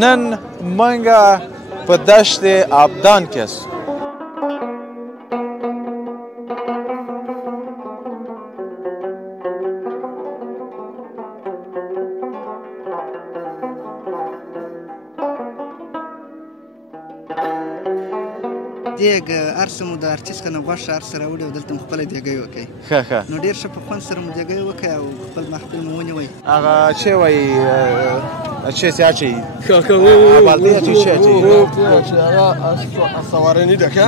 نن منګه په دشت ابدان کې است. دیګ ارسه مو د ارچیس کنه غوښه ارسه راوړي او دلته خپل دیګي وکي. ښه نو ډیر ښه په خوند سره مو دیګي وکي او خپل محفل مو ونیوي. هغه چې وای چې سیاچی بالدی چې سوارنی دکه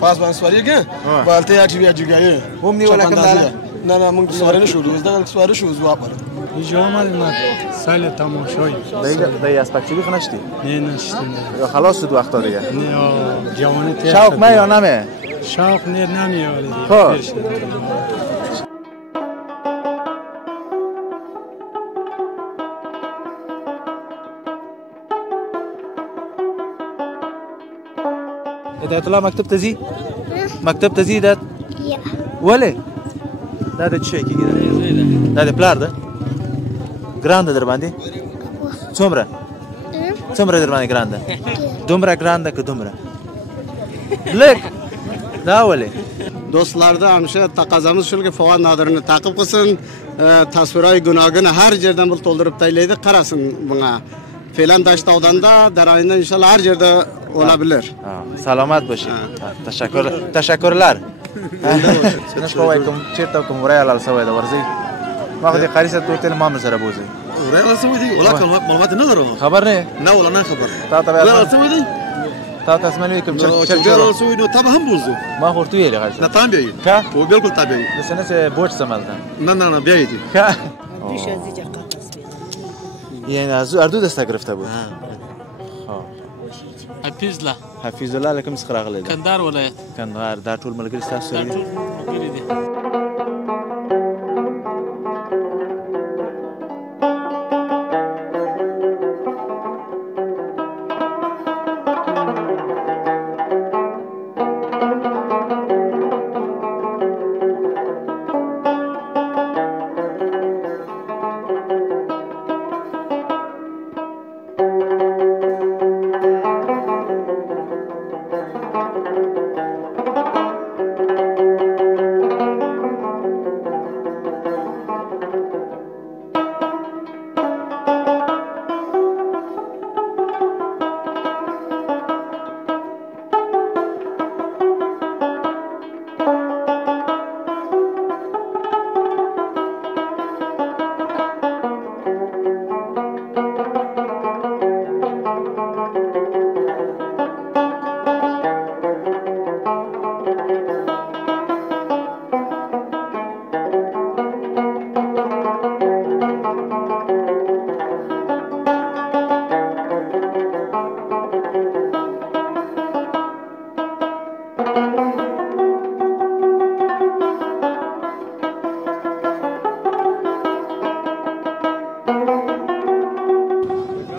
پاس باندې سواریږي بالته چې بیا جګایي هم نیول کنده نه موږ سوارنی شو دوز دا سواری شو زوا پر جامل ما سال تماشایی دای اسپکتیوی خنشتی نه نشتی یا خلاص دو وقتا دیگه نه جوانی تیار شوق نه یا نمه شوق نمیه ولی هدایت الله مکتب ته ځي مکتب ته ځي هدایت ولې دا د څه کېږي دا د پلار ده ګران ده در باندې څومره در باندې ګران ده دومره ګران ده که دومره لږ دا ولې Dostlarda hemşe takazamız şöyle Fuat Nadir'ini takip kılsın. Tasvirayı günahını her yerden bul doldurup tayleydi karasın buna. Filan Daştav'dan da derayından inşallah her yerde olabilir. Selamat başı. Teşekkürler. Nasıl koyayım? Çertavkum buraya alal savayda varzi. Vakti karisa tutel mamur sara bozi. Buraya alal savaydi. Ola malumat ne daro? Haber ne? Ne ola ne haber? Buraya alal savaydi. تا اسمعني لكم شجر سوي انه تابع هم بوزو ما خورتوي لي غاز نتام بيي كا هو بالكل تابعي بس انا بوش سمالتا نه بييدي كا دیش ازی قطس يعني اردو دستا گرفته بود حفیظ الله لكم سخراغ لي کندهار ولایت کندهار دا ټول ملګری تاسو سره دي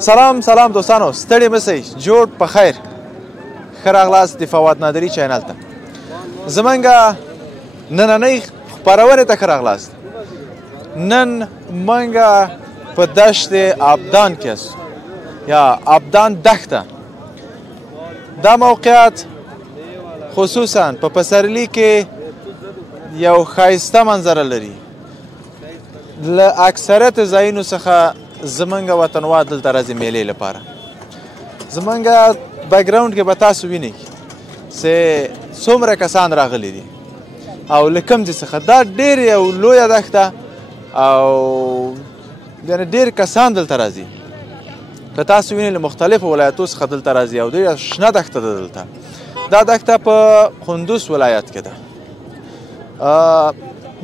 سلام دوستانو ستړي مسئ جوړ په خیر ښه راغلاست د فواد نادري چینل ته زمونږ نننۍ خپرونې ته ښه راغلاست نن مونږ په دشت ابدان کې است یا ابدان دښته دا موقعیت خصوصا په پسرلي کې یو ښایسته منظره لري له اکثریت ځایونو څخه زمونږ وطنوال دلته راځي میلې لپاره زمونږ بیکګراوند کې به تاسو وینئ چې څومره کسان راغلي دي او له کوم ځای څخه دا ډېر یو لویه دښته او یعنې ډېر کسان دلته راځي که تاسو وینئ له مختلفو ولایتو څخه دلته راځي او ډېره شنه دښته ده دلته دا دښته په کندوز ولایت کې ده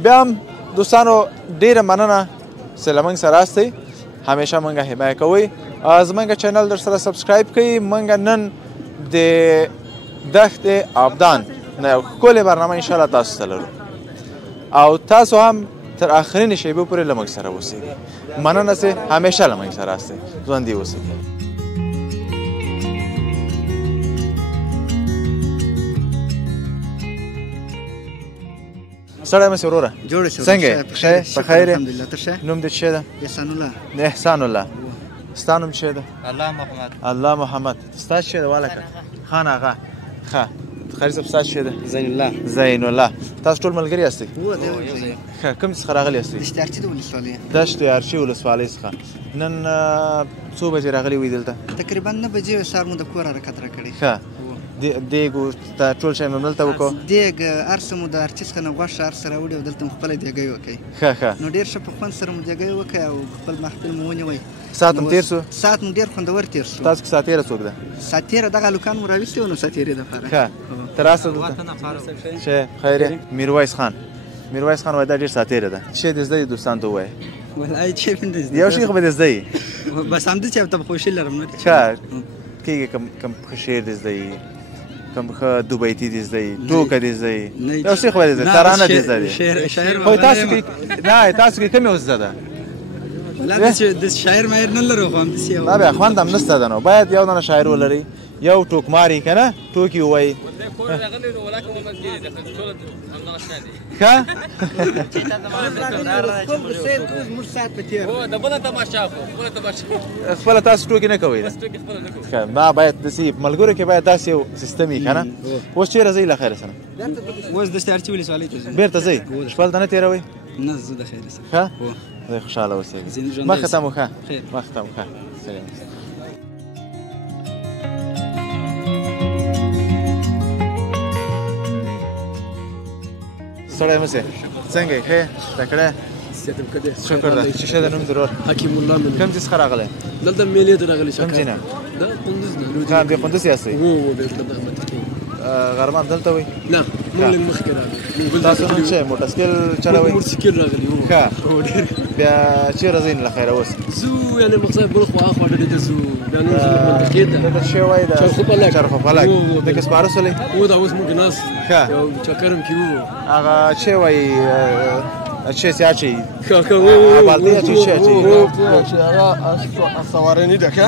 بیا هم دوستانو ډېره مننه چې له موږ سره راستئ همیشه منګه حمایه کوئ زمونږ چینل در سره سبسکرایب کړئ منګه نن د دښت ابدان نه یو ښکلې برنامه انشاءالله تاسو ته لرو او تاسو هم تر آخرین شیبو پورې له موږ سره اوسئ مننه چې همیشه له موږ سره راستئ ژوندي اوسئ سلام مسي وروره جوړ شو څنګه ښه په خیر الحمدلله ته ښه نوم دې څه ده احسان الله احسان الله ستا نوم چی ده؟ الله محمد. ستا چی ده والکه؟ خان آقا. ښه خیري صاحب ستا چی ده؟ زین الله. تاسو ټول ملګري یاستئ؟ ښه کوم څخه راغلي یاستئ؟ دشت ارچي ولسوالۍ څخه. نن څو بجې راغلي وئ دلته؟ تقریبا 9 بجې سهار مو د کوره حرکت راکړی. ښه دیګ ټول شی مې دلته وکړو؟ دیګ هر څه مو د هر چیز څخه نه غوښه هر څه راوړي او دلته مو خپله دیګۍ وکړئ. ښه نو ډېر ښه په خوند سره مو دیګۍ وکړئ او خپل محفل مو ونیوئ. ساعت هم تېر سو؟ ساعت مو ډېر خوندور تېر سو. تاسو کې ساعتېره څوک ده؟ ساعتېره دغه هلکان مو راویستي وو نو ساعتېرې دپاره. ښه ته راسه دلته. شه خیر میرویس خان. میرویس خان وایي دا ډېر ساعتېره ده. څه دې زده دي دوستانو ته ووایه. والله چې مې نه زده. یو شي خو به دې زده یي. بس همدې چې ته خوشي لرم نه. ښه کېږي کوم ښه شعر دې زده یي، کوم ښه دوبیتي دې زده یي، ټوکه دې زده یي، یو څه خو به دې زده یي، ترانه دې زده یي. خو تاسو کې کومې اوس زده ده؟ والله د شاعر ماهر نه لرو خو همداسې یو. دا بیا خوند هم نشته ده نو باید یو دانه شاعر ولرئ، یو ټوکماري که نه ټوکې ووایي. ښه خپله تاسو ټوکې نه کوئ. ښه دا باید داسې ملګرو کې باید داسې یو سیستم وي که نه. اوس چېرې ځئ له خیره سره؟ اوس دشت ارچي ولسوالۍ ته ځم. بېرته ځئ؟ شپه هلته نه تېروئ؟ نه زه د خیره سره. ښه خدای خوشحاله اوسېږئ. مخې ته مو ښه مخې ته مو ښه. سړی مه سې څنګه یې ښه تکړه؟ شکر ده. چې شه د نوم ضرور؟ حکیم الله مې. کوم ځای څخه راغلی؟ دلته میلې ته راغلی. کوم ځای نه؟ دا قندوز نه. ها دې قندوز یاستئ؟ و بیرته د احمد کې. غرمان دلته وئ؟ نه موږ له مخکې راغلو. تاسو نن څه موټرسایکل چلوئ؟ موټرسایکل راغلی وو. ښه بیا چېرې ځئ له خیره اوس؟ زو یعنې مقصد بل خوا اخوا ډډې ته ځو. بیا نور زموږ منطقې ته دلته څه وایي د چرخوفلک دکې سپاره سولئ؟ و دا اوس موږ ناست ښه یو چکر هم کې وو. هغه څه وایي ce se aci? Balde aci ce aci? Sawareni de că?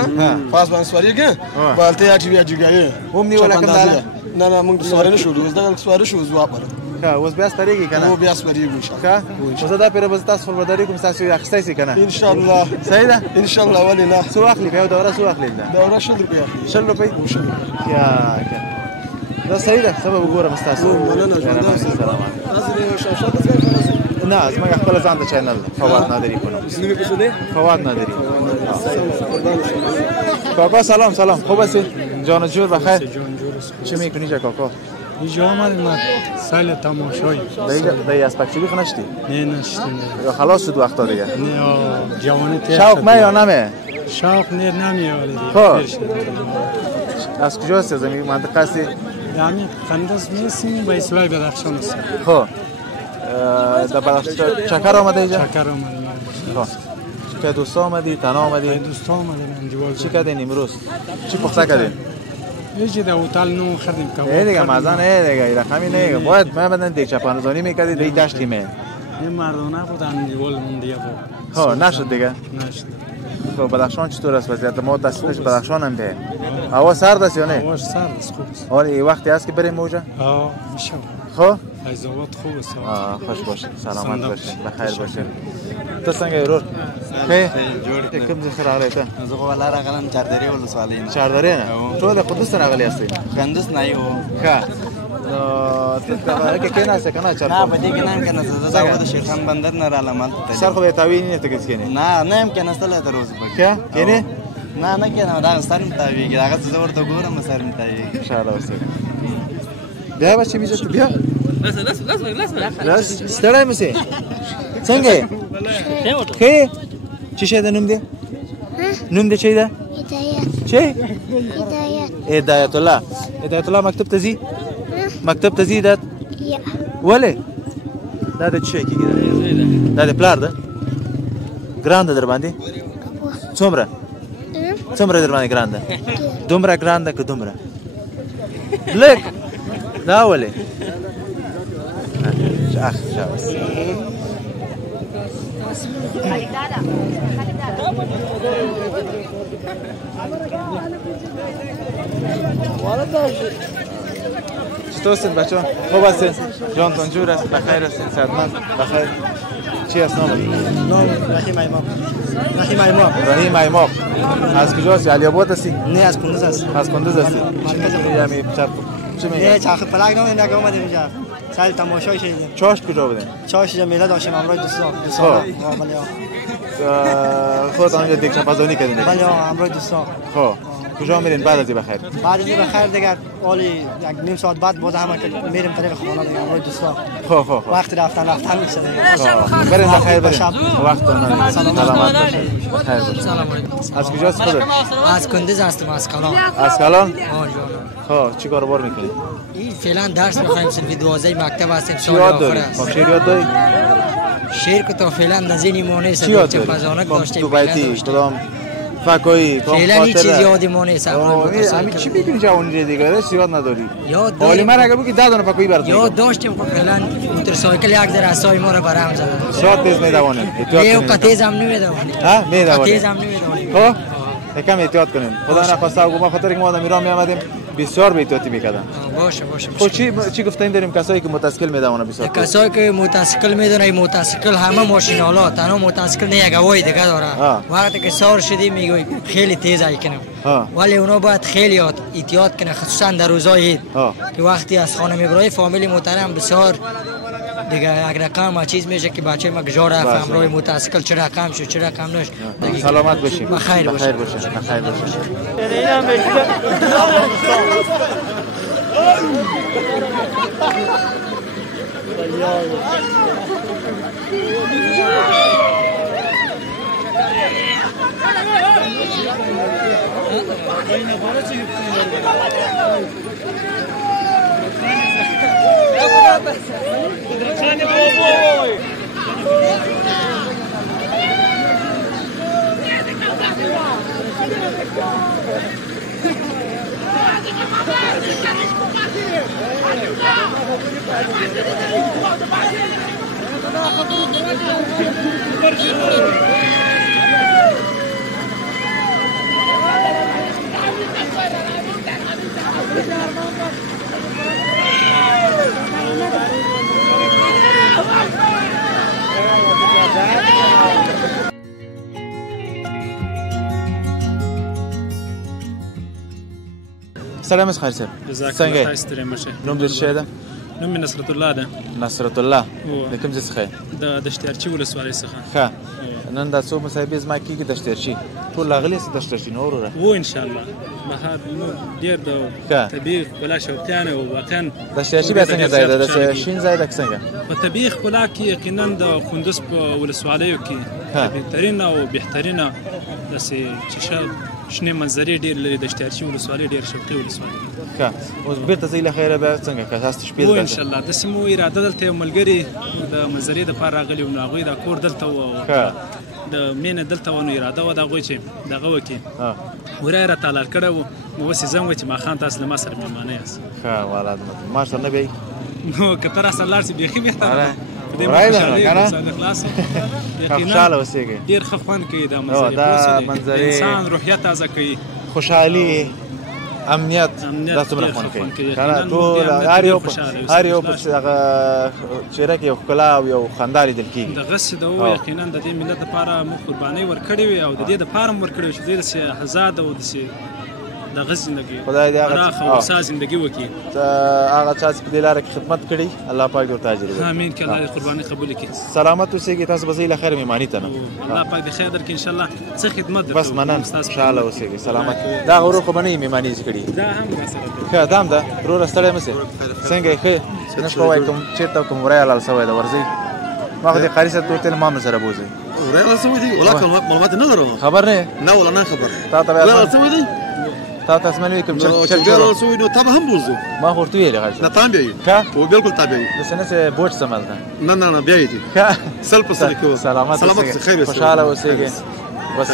Pas ban soarigă? Balde aci via gigaie. Umni wala kandala? Na na mung soareni șuru, uzda soare șuru zuapar. Ka, uz bia starigi kana? O bia starigi. Ka? Uz da pere baztas formadari cum stasi axtaisi kana? Inshallah. Saida? Inshallah walina. Su akhli pe dawra su akhli da. Dawra شل روپیا. شل روپۍ؟ یا دا صحیح ده سبب وګورم ستاسو. مننه ژوندی نه زموږ خپل ځان د چینل فواد نادری په نوم. فواد نادری. کاکا سلام سلام خوب هستی؟ جان جور بخیر؟ چه میکنی جا کاکا؟ اینجا آمدیم سال تماشایی. دایی از پکچوبی خو نشتی؟ نه نشتیم. یا خلاص شد وقتا دیگه؟ نه جوانی تیار شوق نه یا نمه؟ شوق نه نمیه ولی دیگه. خب از کجا هستی؟ از این منطقه هستی؟ یعنی قندوز میرسیم به ایستگاه بدخشان هستیم. خب در بدخشان چکر آمده اینجا؟ چکر آمدیم. خب که دوستا آمدی؟ تنها آمدی؟ دوستا آمدیم دیوال. چی کردین امروز؟ چی پخته کردین؟ یکی در هتل نو خریدیم کباب. نه دیگه مزه نه دیگه رقمی نه باید ما بدن دیگه چپانزانی میکردی دیگه داشتیم. این مردانه بودن دیوال مون دیگه بود. ها نشد دیگه؟ نشد. خب بدخشان چطور است وضعیت؟ ما دستش بدخشان هم به هوا سرد است یا نه؟ هواش سرد است خوب است. آره وقتی است که بریم اونجا؟ آه میشه. خب ایزوات خوب است. خوش باشه سلامت باشه بخیر باشه. ته څنګه ورور؟ خیر کوم ځای راغلی ته؟ زه خو ولا راغلم چاردرې ولسوالۍ نه. چاردرې نه؟ ټول د قدوس راغلی یاستئ؟ قندوز نه یو. ښه نو ته کې کېناستې که نه چرخ؟ نه په دې کې نه یم کېناستلی. زه د شیرخان بندر نه رالم هلته. سر خو به یې تاویږي نه ته کې کېنې؟ نه یم کېناستلی تر اوسه پکې. ښه کېنې؟ نه نه کېنم دغه سر مې تاویږي هغه څه زه ورته ګورم سر مې تاویږي. خوشحاله اوسئ. بیا بچې میزه تو بیا ستړی مه سې څنګه یې ښه یې څه شی ده نوم دی نوم دی چی ده چی هدایت الله هدایت الله مکتب ته ځي مکتب ته ځي دا ولې دا د څه شی کېږي دا د پلار ده ګران ده در باندې څومره در باندې ګران ده دومره ګران ده که دومره لږ دا ولې اخ شاباس چطور هستید بچه ها؟ خوب هستید؟ جانتون جور است؟ بخیر هستید؟ صحتمند؟ بخیر؟ چی است نامت؟ نام رحیم ایماق. رحیم ایماق. رحیم ایماق. از کجا هستی؟ علی آباد هستی؟ نه از کندوز است. از کندوز هستی؟ مرکز یعنی چی میگی؟ نه چرخ پلاک نمیدونم اومدیم اینجا. سال تماشای شدیم. چاش کجا بودین؟ چاش میله داشتیم امروز دوستان. خود آنجا دیگه شپازانی کردین؟ بله امروز دوستان. خب کجا میرین بعد از این بخیر؟ بعد از این بخیر دیگه ولی یک نیم ساعت بعد باز همه میریم طریق خانه دیگه امروز دوستان. خب وقت رفتن میشه دیگه. برین بخیر برین. وقت نداریم. سلامت باشید. بخیر باشید. سلام علیکم. از کجاست خودت؟ از کندوز هستم از کلان. از کلان؟ آه خب چی کار میکنی؟ فعلا درس میخوایم سنفی 12 مکتب هستیم چی سال یاد آخر داری؟ است. شعر یاد داری؟ شعر که تا فعلا نزینی مونه چی یاد داری؟ پزانک داشتیم. تو بیتی کدام فکایی کدام فعلا هیچ چیز یادی مونه همین چی میگیم جوانی دیگه یاد نداری؟ یاد حالی داریم. من اگه بگی 10 دانه فکایی برات یاد داشتیم که فعلا موتورسایکل یک در اسای ما رو برام زدن. شاد تیز میدوانیم یه قطیز هم نمیدوانیم. ها میدوانیم قطیز هم نمیدوانیم. خب یکم احتیاط کنیم خدا نخواسته و خاطر اینکه ما در ایران میآمدیم بسیار به احتیاطی میکردن. باشه خب چی گفتین داریم کسایی که موتورسیکل میدوانه بسیار کسایی که موتورسیکل میدونه موتورسیکل همه ماشینالا تنها موتورسیکل نه یک هوای دیگه داره. وقتی که سوار شدی میگوی خیلی تیز ای کنیم ولی اونا باید خیلی احتیاط کنه خصوصا در روزای عید که وقتی از خانه میبرای فامیلی محترم بسیار دیگه یک رقم چیز میشه که بچه ما گجار رفت امروی موتورسیکل چه رقم شد چه رقم نشد. سلامت باشیم. بخیر باشیم. بخیر باشیم. سلام خیر سر. څنګه ستړي مشه؟ نوم دې څه ده؟ نوم مې نصرت الله ده. نصرت الله. د کوم ځای څخه؟ د دشتیارچي ولسوالۍ څخه. ښه. نن دا څو مصاحبې زما کېږي دشتیارچي. ټول راغلي سي دشتیارچي نور وره. و ان شاء الله. بهار ډېر د طبیعي ښکلا شوقیان او واقعا دشتیارچي بیا څنګه ځای ده؟ د شین ځای ده څنګه؟ په طبیعي ښکلا کې یقینا د کندوز په ولسوالیو کې بهترینه او بهترینه داسې چې شنې منظرې ډېر لري دشتیارچي ولسوالۍ ډېر شوقي ولسوالۍ. ښه اوس بیرته ځئ له خیره بیا څنګه که تاسو شپې و ان شاء الله داسې مو اراده دلته یو ملګري د منظرې دپاره راغلي وو نو هغوی دا کور دلته و د مینه دلته و نو اراده وه د هغوی چې دغه وکړي وری یې راته حلال کړی و نو اوس یې زنګ وه چې ماښام تاسو له ما سره مېلمانه یاست. ښه والا ما سره نه بیایي نو که ته راسره لاړ شې بیخي بهتره ده. خوشحاله اوسېږئ. ډېر ښه خوند کوي دا منظرې انسان روحیه تازه کوي. خوشحالي امنیت دا څومره خوند کوي ټول هر یو په هغه چهره کې یو ښکلا او یو خندا لیدل کېږي. دغسې د و یقینا د دې ملت دپاره موږ قربانۍ ورکړې وې او د دې دپاره هم ورکړې وې چې دوی داسې آزاد او داسې دغه زندګي پراخه او هوسا زندګي وکړي. هغه چا چې په دې لاره کې خدمت کړي الله پاک دې ورته اجر ورکړي. امین که الله دې قرباني قبول کړي. سلامت اوسېږئ تاسو به ځئ له خیره مېلماني ته نه الله پاک دې خیر درکړي انشاءالله څه خدمت درته بس منن خوشحاله اوسېږئ سلامت. دا غرو خو به نه یې مېلماني یې کړي. دا هم راسره ښه دا هم ده وروره ستړی مه سې څنګه یې ښه نه شپه وایي کوم چېرته کوم وری حلال سوی ده ورځئ ما خو دې قاري صاحب ته وتل ما هم سره بوځئ. وری حلال سوی دی والله معلومات نه لرم. خبر نه یې؟ نه والله نه خبر. تا ته وری حلال سوی دی تا ته اسمان وی کوم چې حلال سوی نو تا به هم بوځو. ما خو ورته ویلې غږ نه تام بیایي ښه او بالکل تا بیایي داسې نه چې بوټ سمل ده نه نه نه بیایي دي ښه 100% کوو. سلامت اوسئ خوشحاله اوسېږئ بس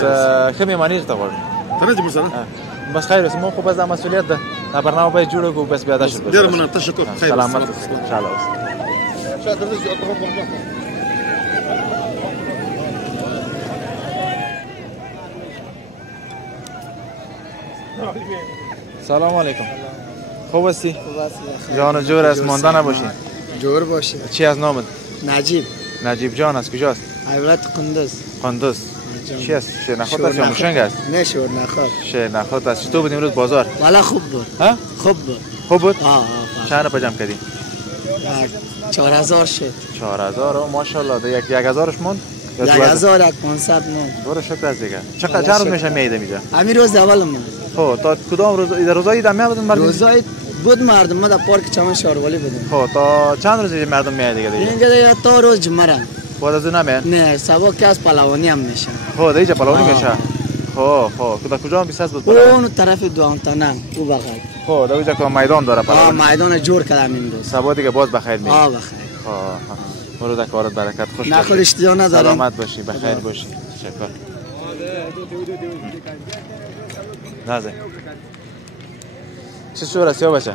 ښه مېلماني درته غواړو. ته نه ځې موږ سره بس خیر اوسې موږ خو بس دا مسؤلیت ده دا برنامه باید جوړه کړو بس بیا دا شو. ډېر مننه تشکر خیر سلامت اوسئ خوشحاله اوسئ. سلام علیکم. خوب هستی؟ جان و جور است مانده نباشی. جور باشی. چی از نامت؟ نجیب. نجیب جان از کجاست؟ ولایت قندوز. قندوز. چی است؟ شیرنخود است یا مشنگ است؟ نه شیرنخود. شیرنخود است. چطور بود امروز بازار؟ والا خوب بود. ها؟ خوب بود. خوب بود؟ چند پجام کردی؟ 4000 شد. 4000 ماشاءالله. ده 1000ش موند؟ 1500 موند. برو شکر از دیگه. چند روز میشه میایده میجا؟ همین روز اول موند. خب تا کدام روز روزای دم میادن مردم؟ روزای بود مردم ما در پارک چمن شارولی بودیم. خب تا چند روز مردم میاد دیگه؟ اینجا تا روز جمعه. بعد از اون نمیاد؟ نه سبا که از پلوانی هم میشه. خب دیگه پلوانی میشه. خب کجا هم بیست بود؟ اون طرف دوامتانه او بغل. خب دیگه که میدان داره پلوانی. میدان جور کردم این روز. سبا دیگه باز بخیر میاد. بخیر. خب برو در کارت برکت خوش باشه. نخل اشتیا ندارم. سلامت باشی بخیر باشی. شکر. نازه. چه صورت است یا بچه؟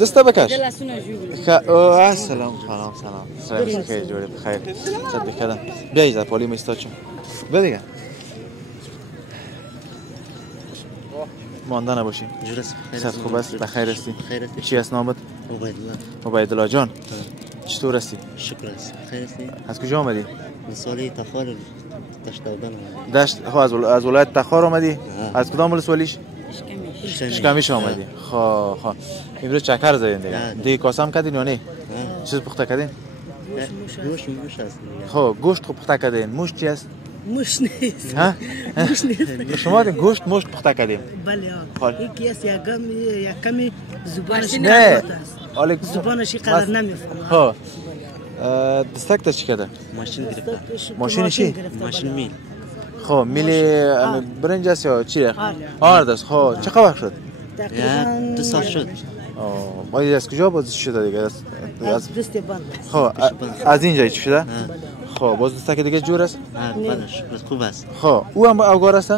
دسته بکش. سلام سلام. سلام خیلی جوری بخیر. صد کردم. بیایید در پالی میستاچم. بیا دیگه. مانده نباشی. صد خوب است بخیر هستی. چی است نامت؟ عبیدالله جان. چطور هستی؟ شکر است. خیر هستی؟ از کجا آمدی؟ از ولایت تخار دشت دودن آمدی. دشت از ولایت تخار آمدی؟ از کدام ولسوالیش؟ اشکمیش آمدی. خب امروز چکر زدین دیگه کاسم کردین یا نه؟ چیز پخته کردین؟ گوشت است. خب گوشت خوب پخته کردین. موش چی است؟ موش نیست. ها؟ موش نیست. شما گوشت موش پخته کردیم. بله یکی است یا کمی زبانش نه. زبانش قدر نمیفهمه. خب دستک تا چی کرده؟ ماشین گرفته. ماشین چی؟ ماشین میل. خب میل برنج است یا چی؟ آرد است. خب چقدر وقت شد؟ تقریبا 2 سال شد. ما از کجا باز شده دیگه؟ از دست بند. خب از اینجا چی شده؟ خب باز دستک دیگه جور است؟ بله شکر خوب است. خب او هم اوگار است؟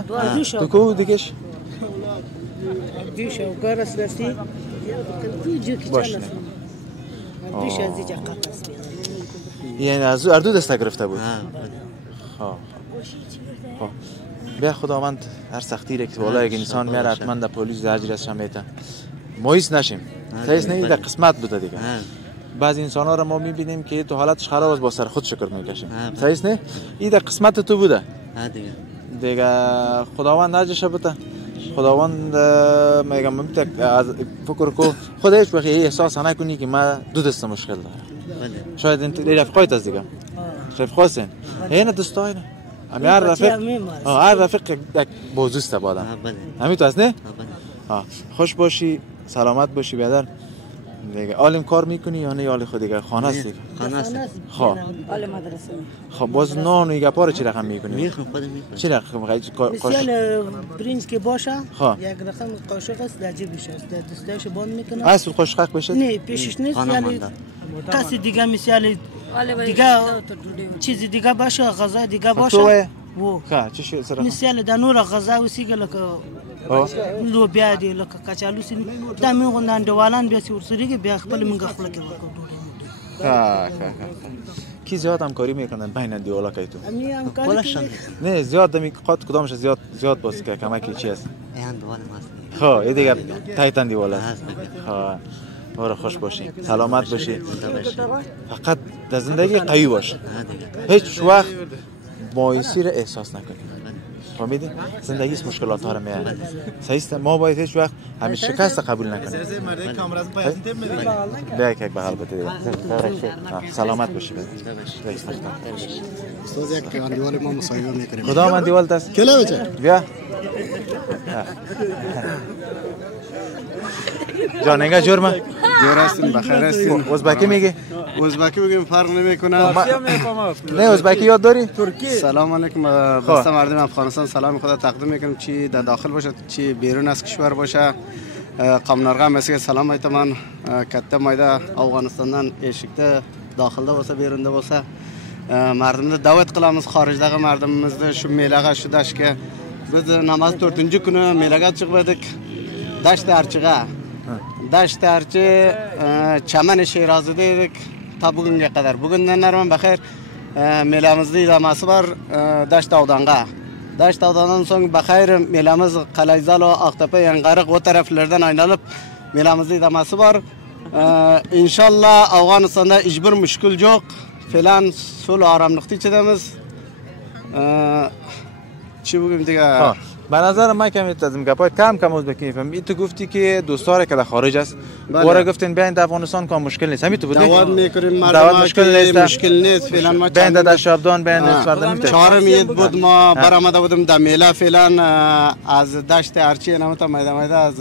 تو کو دیگهش؟ دیش اوگار است دستی. باشه. دیش از اینجا قط است. یعنی از اردو دسته گرفته بود. خب بیا خداوند هر سختی را که والای انسان میاره حتما در پلیس زجرش میته. مایوس نشیم. سعی نه در قسمت بوده دیگه. بعضی انسان‌ها را ما می‌بینیم که تو حالتش خراب است با سر خود شکر می‌کشیم. سعی نه این در قسمت تو بوده. دیگه خداوند اجرش بده. خداوند میگم از فکر کو خودش بخیر احساس نکنی که ما دو دست مشکل دارم. شاید انت رفقایت از دیگه. رفقاست. اینا دوستای نه. هر رفیق یک بازوسته بالا. همین تو است نه؟ خوش باشی، سلامت باشی برادر. دیگه عالم کار میکنی یا نه حال خود دیگه خانه است دیگه؟ خانه است. خب حال مدرسه. خب باز نان و گپا چی رقم میکنی؟ میخوام خودم میکنم. چی رقم مثلا برنج که باشه یک رقم قاشق است در جیبش است در دستش باند میکنه. اصل قاشق بشه؟ نه پیشش نیست یعنی کسی دیگه مثلا دیگه چیزی دیگه باشه غذا دیگه باشه. خب چی شو سر؟ مثلا در نور غذا و سیگه لکه لوبیا دی لکه کچالو سین دا من غوندان دوالان بیا سی ورسریږي بیا خپل منګه خپل کې وکړو کی زیاد همکاری میکنن بین دیوالا که تو امی همکاری نه زیاد دمی قط کدامش زیاد باز که کمکی چی است این دوال ماست خب این دیگه تایتن دیوالا خب برو خوش باشی سلامت باشی فقط در زندگی قوی باش هیچ وقت مایوسی را احساس نکنی فهمیدی؟ زندگی است مشکلات ها رو میاره صحیح ما باید هیچ وقت همیشه شکست قبول نکنیم بیا یک بغل بده سلامت باشی استاد یک اندیوال ما مصاحبه میکنیم کدام اندیوال دست؟ کلا بچه بیا جان انگا جرمه؟ جور هستیم بخیر هستیم ازبکی میگی؟ ازبکی بگیم فرق نمیکنه نه ازبکی یاد داری؟ سلام علیکم بسته مردم افغانستان سلام خدا تقدیم میکنم چی در داخل باشه چی بیرون از کشور باشه قمنرغه مسیح سلام ایتمان کته مایده افغانستان اشکته داخلده باشه بیرونده باشه مردم دعوت قلمز خارج دغه مردممizde şu melaga şu daşke biz namaz 4. günü melaga çıkmadık daş tarçıga daş tarçı çaman Şirazı'daydık ta bugüne kadar bugünden nerman bakır melamızda idaması var daş dağdanğa داشت دادن سونگ بخیر میلامز قلایزال و آختپه ینقرق و طرف لردن اینالب میلامزی دماسه بار انشالله افغانستان اجبر مشکل جوق فعلا سول آرام نقطی چه دمز چی بگیم دیگه. به نظر من کمی از این گپای کم ازبکی میفهم. این تو گفتی که دوستاره که در خارج است وره گفتین بیاین در افغانستان کام مشکل نیست، همین تو بودی؟ دعوت میکنیم مردم مشکل نیست فعلا. ما بیاین در شابدان بیاین سردن میتونیم. چهارم عید بود ما برآمده بودیم در میله فعلا از دشت ارچی نمتا میده از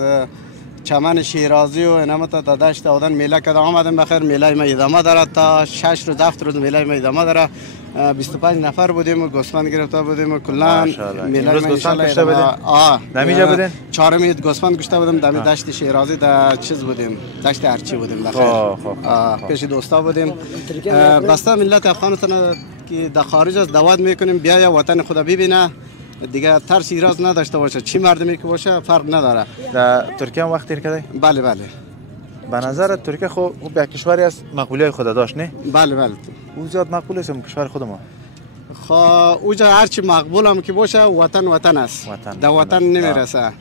چمن شیرازی و نمتا تا دشت آدن میله که آمدیم بخیر. میله ما ادامه داره تا 6 روز 7 روز میله ما ادامه داره. 25 نفر بودیم و گوسفند گرفته بودیم کلا میله ما گوسفند کشته بودیم. نمیجا بودین؟ چهارم عید گوسفند کشته بودیم در دشت شیرازی در چیز بودیم دشت ارچی بودیم بخیر. پیش دوستا بودیم. بسته ملت افغانستان که در خارج از دعوت میکنیم بیا وطن خدا ببینه دیگه ترس ایراز نداشته باشه چی مردمی که باشه فرق نداره. در ترکیه هم وقت تیر کردی؟ بله. به نظر ترکیه خب یک کشوری است مقبولیت خود داشت نه؟ بله. او زیاد مقبول است کشور خود ما. خب اوجا هرچی مقبول هم که باشه وطن است. در وطن نمیرسه.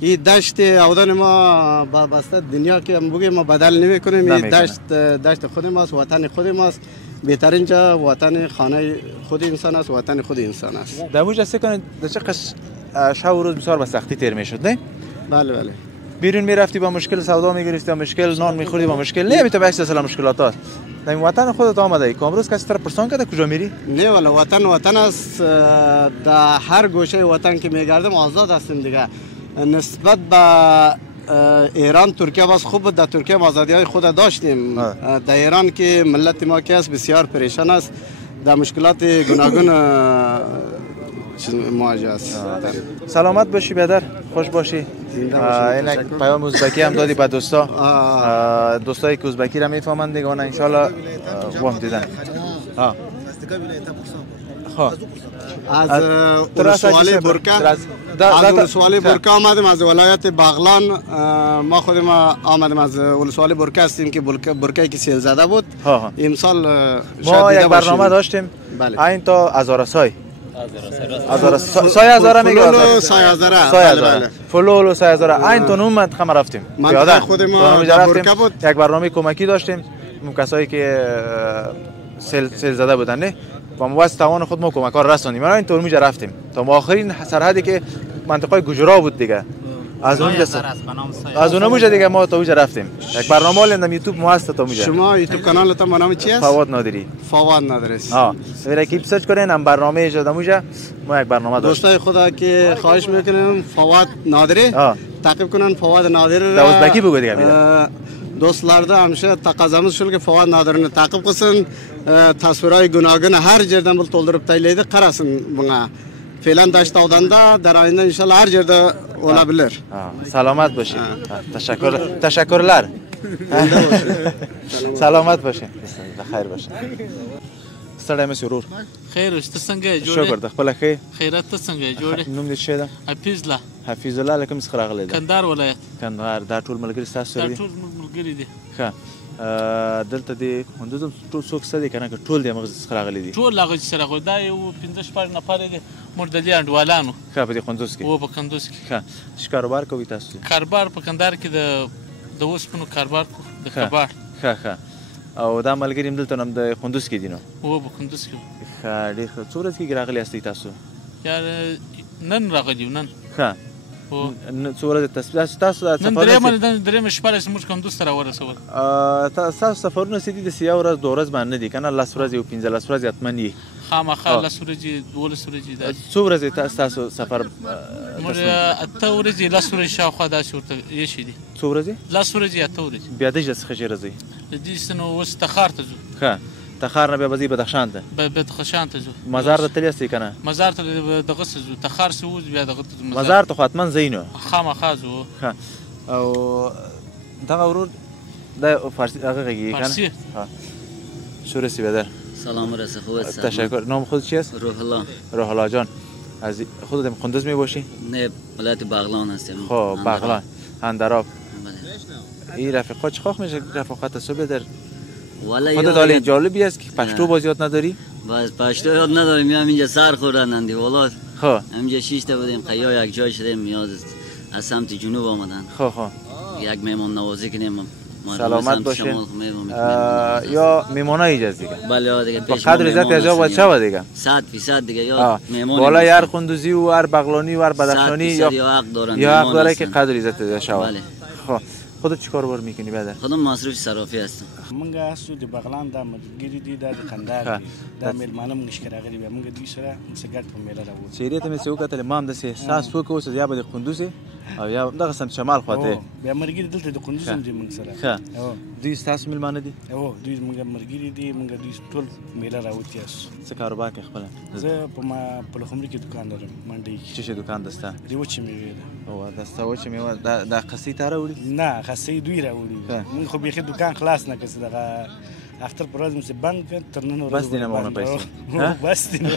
این دشت اودان ما با بسته دنیا که بگیم ما بدل نمیکنیم. این دشت خود ماست، وطن خود ماست. بهترین جا وطن خانه خود انسان است، وطن خود انسان است. در موجه سکنه در چه شب و روز بسیار به سختی تیر میشد نه؟ بله. بیرون میرفتی با مشکل سودا میگرفتی با مشکل نان میخوردی با مشکل نه بیت عکس اصلا مشکلات است. در وطن خودت آمده ای که امروز کسی طرف پرسان کرده کجا میری؟ نه والا وطن است. در هر گوشه وطن که میگردم آزاد هستیم دیگه. نسبت به ایران ترکیه باز خوب در ترکیه آزادی های خود داشتیم. در ایران که ملت ما که است بسیار پریشان است در مشکلات گوناگون مواجه است. سلامت باشی بدر، خوش باشی. این پیام ازبکی هم دادی به دوستایی که ازبکی را میفهمند دیگه ان شاءالله وام دیدن. از ولسوالی برکه آمدیم از ولایت بغلان. ما خودم آمدیم از ولسوالی برکه هستیم که برکه‌ای که سیل زده بود. امسال ما یک برنامه داشتیم این تا ازارسای سای هزاره میگه سای فلول سای هزاره این تو نوم خم رفتیم پیاده خود ما برکه بود. یک برنامه کمکی داشتیم کسایی که سیل زده بودن نه و ما واسه توان خود ما کمکار رساندیم. ما اینطور میجا رفتیم تا ما آخرین سرحدی که منطقه گجرا بود دیگه از اون موجه دیگه ما تا اونجا رفتیم. یک برنامه لندم یوتیوب ما هست تا اونجا. شما یوتیوب کانال تا نام چی است؟ فواد نادری. برای کی سرچ کنین هم برنامه اجازه اونجا ما یک برنامه داشتیم. دوستای خدا که خواهش میکنیم فواد نادری تعقیب کنن. فواد نادری را ازبکی بگو دیگه دوستlarda hamisha taqazamiz shuki Favoad Nodirni taqib qilsin, tasvirlar gunohini har yerdan bir to'ldirib taylaydi, qarasin bunga. Fe'lan dasht odanda dar oyinda inshaalloh har yerda olabilir. Salomat bo'shing. Tashakkurlar. Salomat bo'shing. Xayr bo'shing. ستړی مې سرور خیر است څنګه جوړه شکر د خپل خیر خیرات ته څنګه جوړه نوم دې شه ده حفیظ الله لکم څخه راغلی ده کندهار ولایت کندهار دا ټول ملګری تاسو سره دي ټول ملګری دي ښه دلته دې هندوزم ټول څوک څه دي کنه ټول دې مغز څخه راغلي دي ټول هغه سره غو دا یو 15 شپږ نفر دي مردلي انډوالانو ښه په دې قندوز کې او په قندوز کې ښه کاروبار کوي تاسو کاروبار په کندهار کې د اوسپنو کاروبار د کباړ ښه او دا ملګری هم دلته نم د قندوز کې دي نو او په قندوز کې ښه ډېر ښه څو ورځې کې راغلي یاستئ تاسو یار نن راغلی نن ښه څو ورځې تاسو نن درېمه شپه زموږ قندوز ته راورسول تاسو سفرونه چې دي د سیا ورځ دوه ورځ باندې دي کنه 10 ورځې او 15 ورځې حتمن دي خامخا 10 ورځې 12 ورځې دا څو ورځې تاسو سفر موږ اته ورځې 10 ورځې شاوخوا داسې ورته یې شي دي څو ورځې 10 ورځې اته ورځې بیا د څه خبره راځي د دې سنو وس تخار ته ځو ښه تخار نه بیا بزی بدخشان ته بدخشان ته ځو مزار ته تللی سي کنه مزار ته دغه ځو تخار سه وز بیا دغه مزار ته خاطمن زینو خامخا ځو ښه او دغه ورور د فارسی هغه غږی کنه ها شوره سی بدر سلام رسه خوبه تشکر نام خود چی است روح الله جان از خودت قندوز می باشی نه ولایت بغلان هستم خب بغلان اندراب این رفیقا چه خواه میشه رفاقت صبح در خودت حالی جالبی است که پشتو باز یاد نداری باز پشتو یاد نداریم میام اینجا سر خوردن اندی والا خب همینجا 6 تا بودیم قیا یک جای شدیم میاد از سمت جنوب آمدن. خب یک مهمان نوازی کنیم. سلامت باشه. یا میمونای اجازه دیگه. بله دیگه با قدر عزت از جا باید شود دیگه. 100% دیگه یا میمون بالا هر قندوزی و هر بغلانی و هر بدخشانی یا حق داره که قدر عزت از شود. بله. خب خودت چیکار بر میکنی بعد؟ خودم مصرف صرافی هستم. منګه هستو د بغلان د ملګری دي د قندهار دي د میلمانه موږ ښکاره غلي به موږ دوی سره مسګټ په میله راوړو چیرې ته مې څه وکتل ما هم داسې احساس وکړ اوس یا به د قندوز او یا دغه سمت شمال خواته بیا مرګري دلته د قندوز هم دي موږ سره ښه دوی ستاسو میلمانه دي دوی موږ مرګري دي موږ دوی ټول میله راوړتي یاست څه کاروبار کوي خپله زه په پلخمري کې دوکان لرم منډۍ کې څه شي دوکان ده ستا د وچې میوې ده او دا ستا وچې میوه دا قصې تا راوړي نه قصې دوی راوړي موږ خو بیخي دوکان خلاص نه کړ دغه اختر پر ورځ مې بند کړ تر نن ورځې بس دې نه مونه پیسې بس دې نه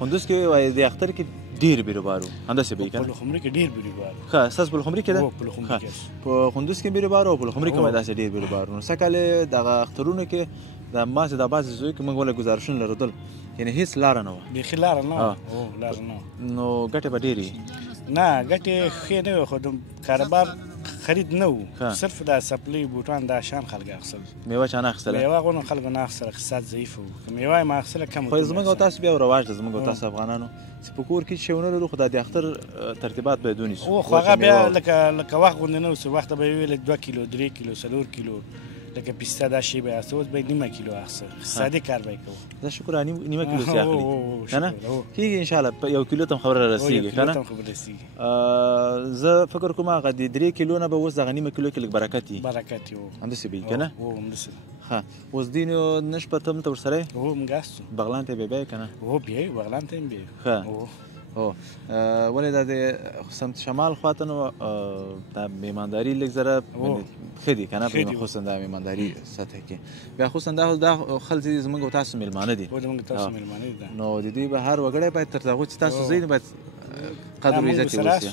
قندوز کې وایي د اختر کې ډېر بیروبارو همداسې به وي که نه پلخمري کې ډېر بیروبار ښه ستاسو پلخمري کې ده پلخمري کې په قندوز کې بیروبار او پلخمري کې هم داسې ډېر بیروبار نو څه کال دغه اخترونو کې د ما چې د بعضې ځایو کې موږ ولې ګزارشونه لرودل یعنې هېڅ لاره نه وه بیخي لاره نه وه لاره نه نو ګټې به ډېرې نه ګټې ښې نه وې خو د کاروبار خرید نه و صرف د سپلۍ بوټان دا شان خلک اخیستل میوه چا نه اخیستله میوه غونو خلکو نه اخیستله اقتصاد ضعیف و که میوه یې ما اخیستله کم خو زموږ او تاسو بیا رواج ده زموږ او تاسو افغانانو چې په کور کې چې شی ونه لرو خو دا د اختر ترتیبات باید ونیسو خو هغه بیا لکه وخت غوندې نه اوس وخت به یې ویل 2 کیلو 3 کیلو 4 کیلو لکه پیسته دا شی به اوس به نیمه کیلو اخیسته اقتصادي کار به کوو دا شکر نیمه کیلو سی اخلي که نه کېږي انشاءالله یو کیلو ته هم خبره رسېږي که نه زه فکر کوم هغه د 3 کیلو نه به اوس دغه نیمه کیلو کې لږ برکت وي برکت وي همداسې به وي که نه همداسې ښه اوس دوی نو نه شپه ته هملته ورسره یې موږ هستو بغلان ته بیا که نه بیا بغلان ته هم بیا ښه ولې دا د سمت شمال خواته نو دا میمانداري لږ ذره ښه دي که نه خصوصا دا میمانداري سطح کې بیا خصوصا دا خلک زموږ او تاسو میلمانه دي نو د دوی به هر وګړی باید تر هغو چې تاسو ځئ نو باید قدر و عزت یې وسي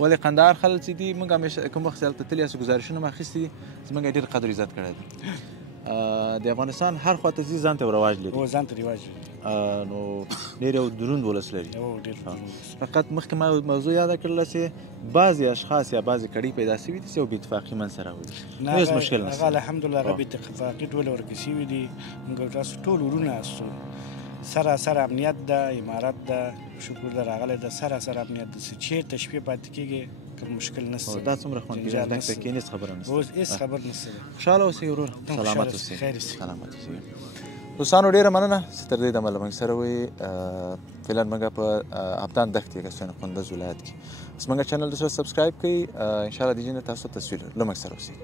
ولې قندهار خلک چې دي موږ همیشه کوم وخت هلته تللي یاستو ګزارشونه مو اخیستي دي زموږ ډېر قدر عزت کړی دی د افغانستان هر خواته ځي ځان ته یو رواج لري ځان ته رواج لري نو ډېر یو دروند ولس لري فقط مخکې ما موضوع یاده کړله چې بعضې اشخاص یا بعضې کړۍ پیدا شوي دي چې یو بېاتفاقي منځته راولي هېڅ مشکل نشته هغه الحمدلله هغه بېاتفاقي ټولې ورکې شوي دي موږ تاسو ټول ورونه یاستو سراسر امنیت ده امارت ده شکر ده راغلی ده سراسر امنیت ده چېرته شپې پاتې کېږي که مشکل نشته دا څومره خوند کوي لږ پکې هېڅ خبره نشته اوس هېڅ خبر نشته خوشحاله اوسئ وروره سلامت اوسئ سلامت اوسئ دوستانو ډېره مننه چې تر دې دمه له موږ سره وئ فعلا موږ په ابدان دښتې کې سوین قندوز ولایت کې زموږ چینل د سبسکرایب کړئ انشاءالله د دې نه تاسو تصویر له موږ سره اوسئ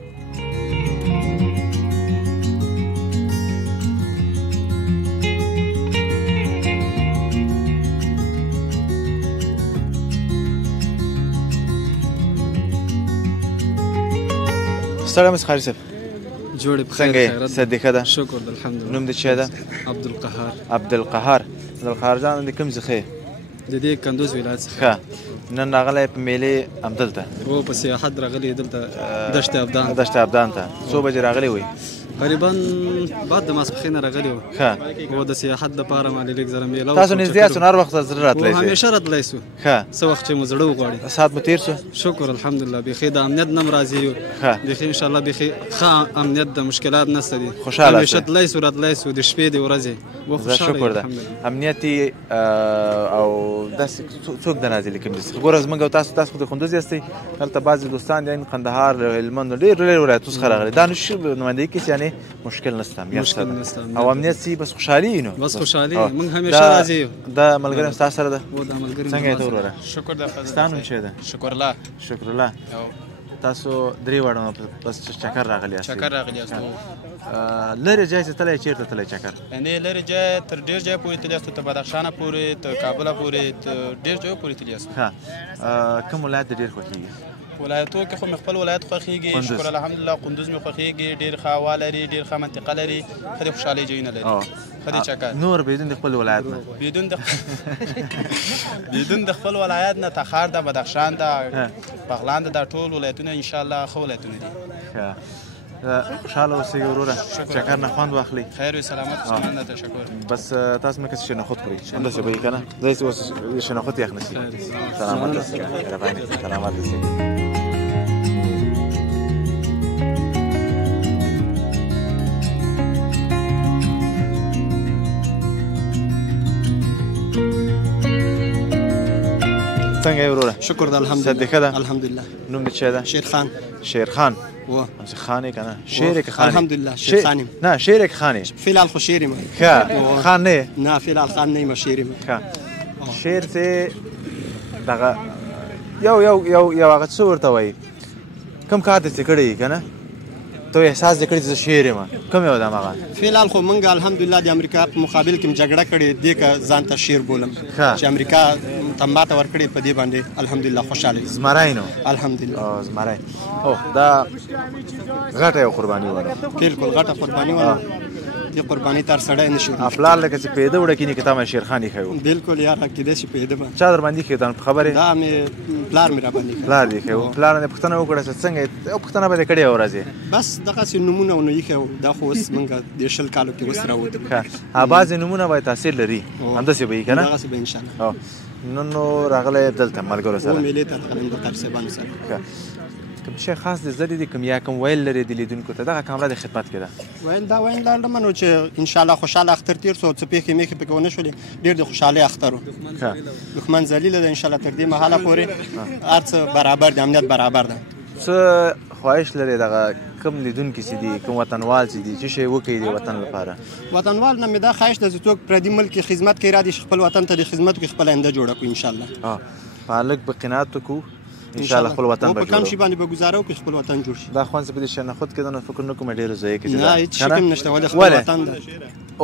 ستړی مې خاري صاحب جوړې په څنګه یې صدیقه ده شکر الحمدلله نوم دې چی ده عبدالقهار جان د کوم ځای د دې کندوز ولایت څخه نن راغلی په میلې همدلته او په سیاحت راغلی دلته دشت ابدان ته څو بجې راغلی وئ تقریبا بعد د ماسپښین راغلی و او د سیاحت دپاره مالې لږ زره میله تاسو نږدې یاستو نو هر وخت زړه راتلی همیشه راتلی سو څه وخت چې مو زړه وغواړي ساعت مو تېر سو شکر الحمدلله بیخي د امنیت نه م راځي یو بیخي انشاءالله بیخي ښه امنیت د مشکلات نسته دي همیشه تلی سو راتلی سو د شپې د ورځې و خوشحاله شکر ده امنیت او داسې څوک د نازلي کوم دي ګوره زموږ او تاسو خو د قندوز یاستئ هلته بعضې دوستان دي قندهار هلمند ډېر لرې ولایتونو څخه راغلي دا نشي نمایندګي کې یعنې مشکل نشته او امنیت سي بس خوشحالي نو بس خوشحالي موږ همیشه راځي یو دا ملګری ستا سره ده دا ملګری څنګه یې ته وروره شکر ده ستا نوم چی ده شکرالله تاسو درې واړه بس چکر راغلی یاست لرې ځای چې تللی چېرته تللی چکر یعنې لرې ځای تر ډېر ځای پورې تللی یاستو تر بدخشانه پورې تر کابله پورې تر ډېر ځایو پورې تللی یاستو کوم ولایت دې ډېر خوښېږي ولایتو کې خو مې خپل ولایت خوښېږي شکر الحمدلله قندوز مې خوښېږي ډېر ښه هوا لري ډېر ښه منطقه لري ښه د خوشحالۍ ځایونه لري ښه د چکر نور بدون د خپل ولایت نه بدون د خپل ولایت نه تخار ده بدخشان ده بغلان ده دا ټول ولایتونه انشاءالله ښه ولایتونه دي خوشحاله اوسئ وروره چکر نه خوند واخلئ خیر وي سلامت اوسئ مننه تشکر بس تاسو مې که شناخت خورئ همداسې به وي که نه داسې اوس شناخت یخ نشي سلامت اوسئ سلامت اوسئ څنګه یې وروره شکر د الحمدلله صحت دې ښه ده الحمدلله نوم دې څه ده شیرخان شیرخان و همسې خان یې که نه شیر یې که خان الحمدلله شیرخان یم نه شیر یې که خان یې فی الحال خو شیر یم ښه خان نه یې نه فی الحال خان نه یم شیر یم ښه شیر چې دغه یو هغه څه ورته وایي کوم کار دې څه کړی که نه ته احساس دې کړی چې زه شیر یم کوم یو ده هماغه فی الحال خو موږ الحمدلله د امریکا په مقابل کې جګړه کړې دې که ځان ته شیر بولم چې امریکا ته ماته ورکړې په دې باندې الحمدلله خوشحاله زمری نو الحمدلله زمری دا غټه یو قرباني وله بالکل غټه قرباني وله دې قرباني تر سړی نه شي پلار لکه چې پیده وړه کینې که تا مې شیرخان ایښی و بالکل یاره کیدای شي پیده به چا در باندې ایښی دا خبرې دا مې پلار مې را باندې پلار دې ایښی و پلار نه پوښتنه وکړه چې څنګه یو پوښتنه به دې کړې وه ورځې بس دغسې نومونه ونه ایښی و دا خو اوس موږ د 20 کالو کې اوس راوتو بعضې نومونه باید تاثیر لري همداسې به وي که نه دغسې به انشاءالله نن نو راغلی دلته ملګرو سره میلې ته راغلی د طارق صاحبانو سره کوم شی خاص دې زده دي کوم یا کوم ویل لري د لیدونکو ته دغه کامره د خدمت کې ده ویل دا ویل لرم نو چې انشاءالله خوشحاله اختر تېر سو څه پیښې میښې پکې ونه شولې ډېر د خوشحالۍ اختر و دښمن ذلیله ده انشاءالله تر دې مهاله پورې هر څه برابر دی امنیت برابر ده څه خواهش لري دغه کوم لیدونکي چې دي کوم وطنوال چې دي چې شی وکړي د وطن لپاره وطنوال نه مې دا خواهش ده چې څوک پردي ملک کې خدمت کوي را دي خپل وطن ته د خدمت کې خپل آینده جوړه کړو انشاءالله په هلک به قناعت وکړو انشاءالله خپل وطن به جوړو په کم شي باندې به ګزاره وکړو خپل وطن جوړ شي دا خوند چې په دې شناخت کې ده نو فکر نه کوم ډېرو ځایو کې نه هېڅ شک هم نشته ولې خپل وطن ده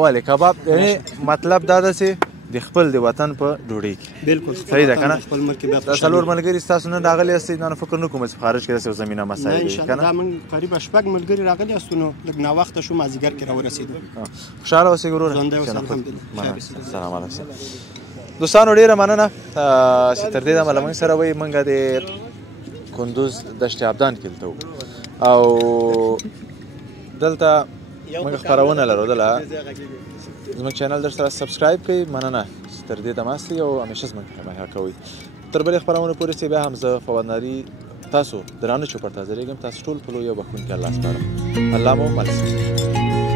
ولې کباب یعنې مطلب دا ده چې د خپل د وطن په ډوډۍ کې بالکل صحیح ده که نه خپل ملک بیا دا څلور ملګري ستاسو نه راغلي یاستئ دا نو فکر نه کوم چې په خارج کې داسې زمینه مسایل وي که نه دا موږ قریبه شپږ ملګري راغلي یاستو نو لږ ناوخته شو مازدیګر کې راورسېدو خوشحاله اوسئ وروره ژوندی اوسئ الحمدلله سلام علیکم دوستانو ډېره مننه چې تر دې دمه له موږ سره وئ موږ د کندوز دشت ابدان کې دلته وو او دلته موږ خپرونه لرو دله زموږ چینل در سره سبسکرایب کړئ مننه چې تر دې دمه هستئ او همیشه زموږ حمایه کوئ تر بلې خپرونې پورې چې بیا هم زه فواد ناري تاسو درانه چوپړ ته حاضرېږم تاسو ټول په لوی او بښونکي الله سپارم الله مو مل